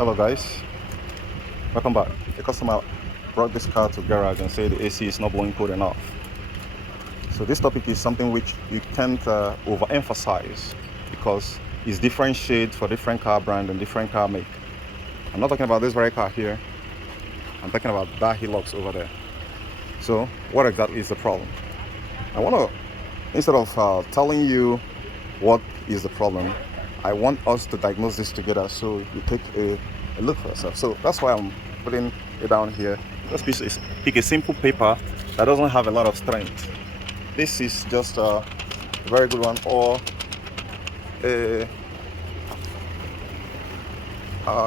Hello guys, welcome back. A customer brought this car to garage and said the AC is not blowing cold enough. So this topic is something which you can't overemphasize because it's different shades for different car brand and different car make. I'm not talking about this very car here. I'm talking about that Hilux over there. So what exactly is the problem? I want to, instead of telling you what is the problem, I want us to diagnose this together so you take a look for yourself. So that's why I'm putting it down here. Just pick a simple paper that doesn't have a lot of strength. This is just a very good one, or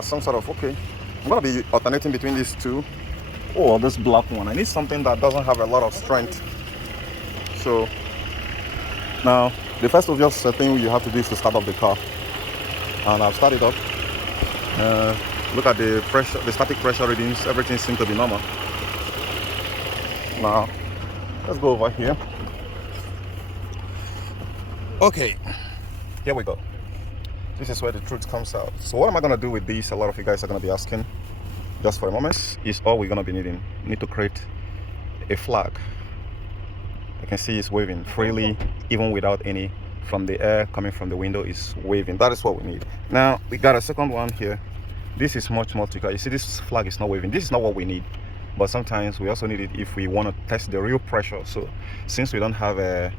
some sort of, okay, I'm going to be alternating between these two, or this black one. I need something that doesn't have a lot of strength. So now the first obvious thing you have to do is to start up the car. And I've started up. Look at the pressure, the static pressure readings. Everything seems to be normal. Now let's go over here. Okay, here we go. This is where the truth comes out. So what am I going to do with these? A lot of you guys are going to be asking. Just for a moment, is all we're going to be needing. We need to create a flag. You can see it's waving freely, even without any, from the air coming from the window is waving. That is what we need. Now we got a second one here. This is much more thicker. You see, this flag is not waving. This is not what we need, but sometimes we also need it if we want to test the real pressure. So since we don't have a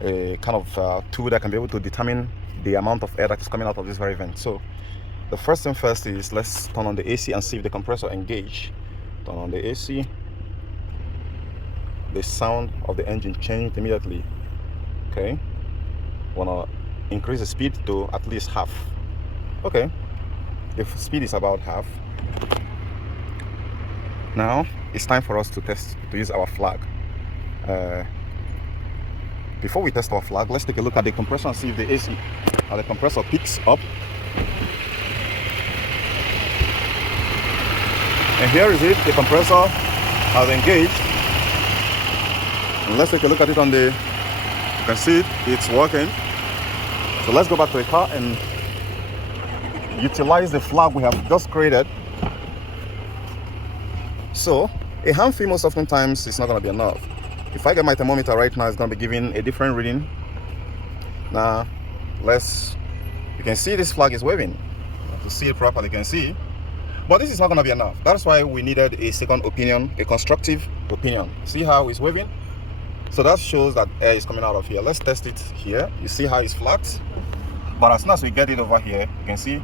kind of tool that can be able to determine the amount of air that is coming out of this very vent, so the first thing first is let's turn on the AC and see if the compressor engage. Turn on the AC. The sound of the engine changed immediately. Okay, wanna increase the speed to at least half. Okay, if speed is about half, now it's time for us to use our flag. Before we test our flag, let's take a look at the compressor and see if the AC or the compressor picks up. And here is it, the compressor has engaged. And let's take a look at it on the, you can see it's working. So let's go back to the car and utilize the flag we have just created. So a hand feel most oftentimes is not going to be enough. If I get my thermometer right now, it's going to be giving a different reading. Now you can see this flag is waving. To see it properly, you can see. But this is not going to be enough. That's why we needed a second opinion, a constructive opinion. See how it's waving? So that shows that air is coming out of here. Let's test it here. You see how it's flat? But as soon as we get it over here, you can see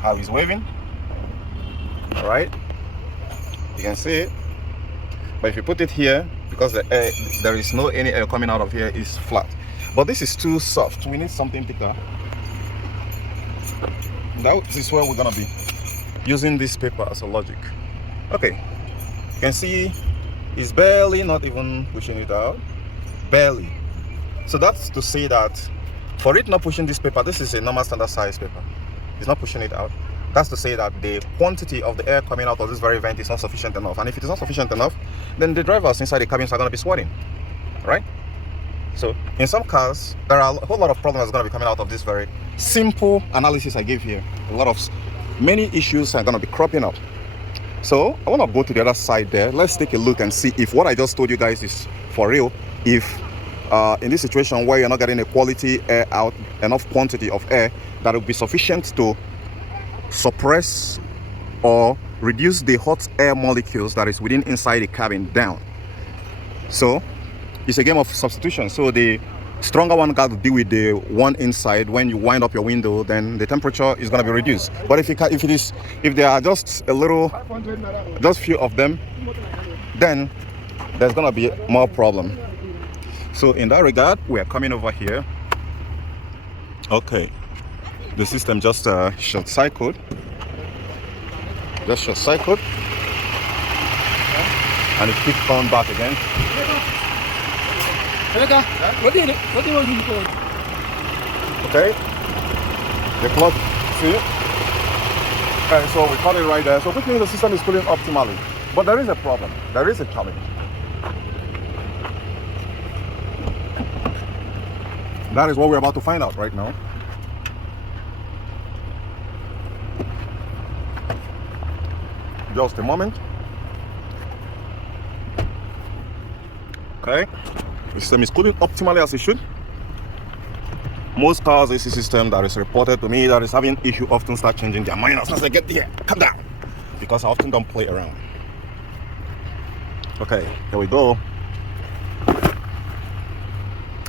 how it's waving. All right, you can see it. But if you put it here, because the air, there is no any air coming out of here, it's flat. But this is too soft. We need something thicker. That is where we're gonna be using this paper as a logic. Okay, you can see it's barely, not even pushing it out, barely. So that's to say that for it not pushing this paper, this is a normal standard size paper, it's not pushing it out. That's to say that the quantity of the air coming out of this very vent is not sufficient enough. And if it is not sufficient enough, then the drivers inside the cabins are going to be sweating, right? So in some cars, there are a whole lot of problems that's going to be coming out of this very simple analysis I gave here. Many issues are going to be cropping up. So I want to go to the other side there. Let's take a look and see if what I just told you guys is for real. If in this situation where you're not getting a quality air out, enough quantity of air that will be sufficient to suppress or reduce the hot air molecules that is within inside the cabin down. So it's a game of substitution. So the stronger one got to deal with the one inside. When you wind up your window, then the temperature is going to be reduced. But if there are just few of them, then there's going to be more problem. So in that regard, we are coming over here. Okay, the system just short cycled, and it keeps going back again. Okay, the clock, see? Okay, so we cut it right there. So which means the system is cooling optimally. But there is a problem, there is a challenge. That is what we're about to find out right now. Just a moment. Okay, the system is cooling optimally as it should. Most cars AC system that is reported to me that is having issue often start changing their minors as they get there. Calm down, because I often don't play around. Okay, here we go.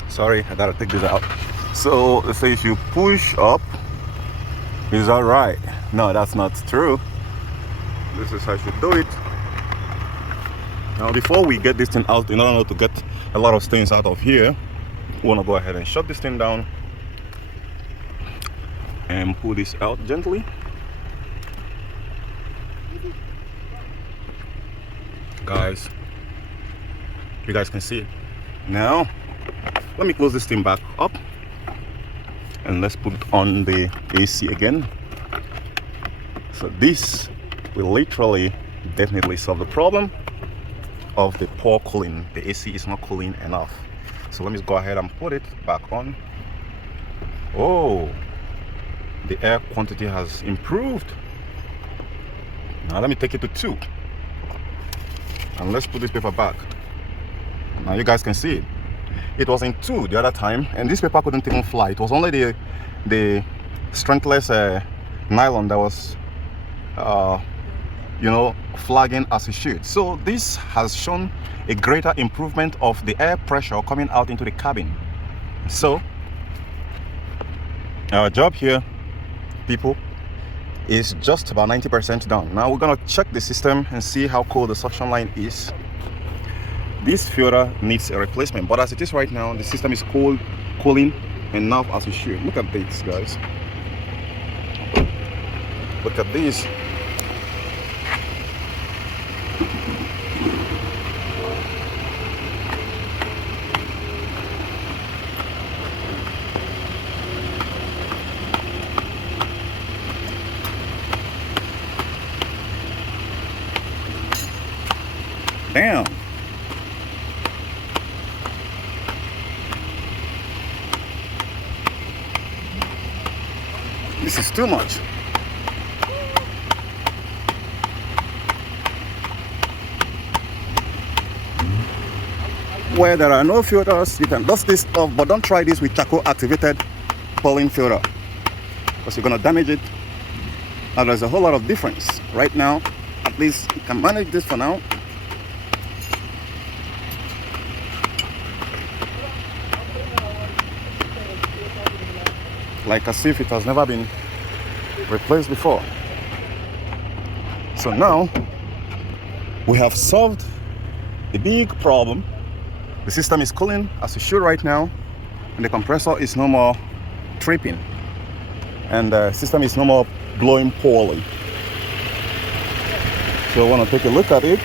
Sorry, I gotta take this out. So let's say if you push up, is that right? No, that's not true. This is how you should do it. Now before we get this thing out, in order not to get a lot of stains out of here, we want to go ahead and shut this thing down and pull this out gently. Guys, you guys can see it. Now let me close this thing back up and let's put on the AC again. So this will literally definitely solve the problem of the poor cooling. The AC is not cooling enough. So let me go ahead and put it back on. Oh, the air quantity has improved. Now let me take it to 2 and let's put this paper back. Now you guys can see it. It was in 2 the other time and this paper couldn't even fly. It was only the strengless nylon that was flagging as it should. So this has shown a greater improvement of the air pressure coming out into the cabin. So our job here, people, is just about 90% done. Now we're gonna check the system and see how cold the suction line is. This filter needs a replacement, but as it is right now, the system is cooling enough as it should. Look at this, guys. Look at this. Damn. This is too much. Where there are no filters, you can dust this off, but don't try this with charcoal activated pulling filter because you're gonna damage it. Now there's a whole lot of difference. Right now, at least you can manage this for now. Like as if it has never been replaced before. So now we have solved the big problem. The system is cooling as it should right now, and the compressor is no more tripping, and the system is no more blowing poorly. So I want to take a look at it.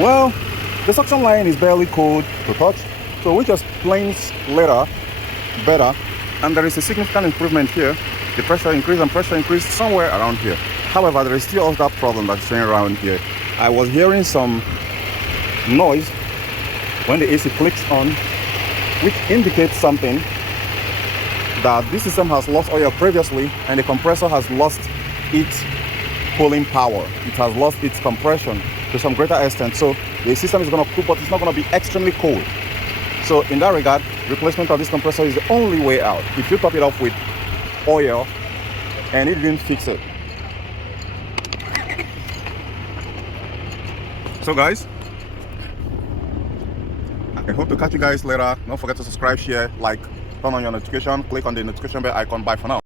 Well, the suction line is barely cold to touch, so we just explains later better. And there is a significant improvement here. The pressure increase and pressure increase somewhere around here. However, there is still also that problem that's showing around here. I was hearing some noise when the AC clicks on, which indicates something that this system has lost oil previously and the compressor has lost its cooling power. It has lost its compression to some greater extent. So the system is going to cool, but it's not going to be extremely cold. So in that regard, replacement of this compressor is the only way out. If you top it off with oil and it didn't fix it. So guys, I hope to catch you guys later. Don't forget to subscribe, share, like, turn on your notification, click on the notification bell icon. Bye for now.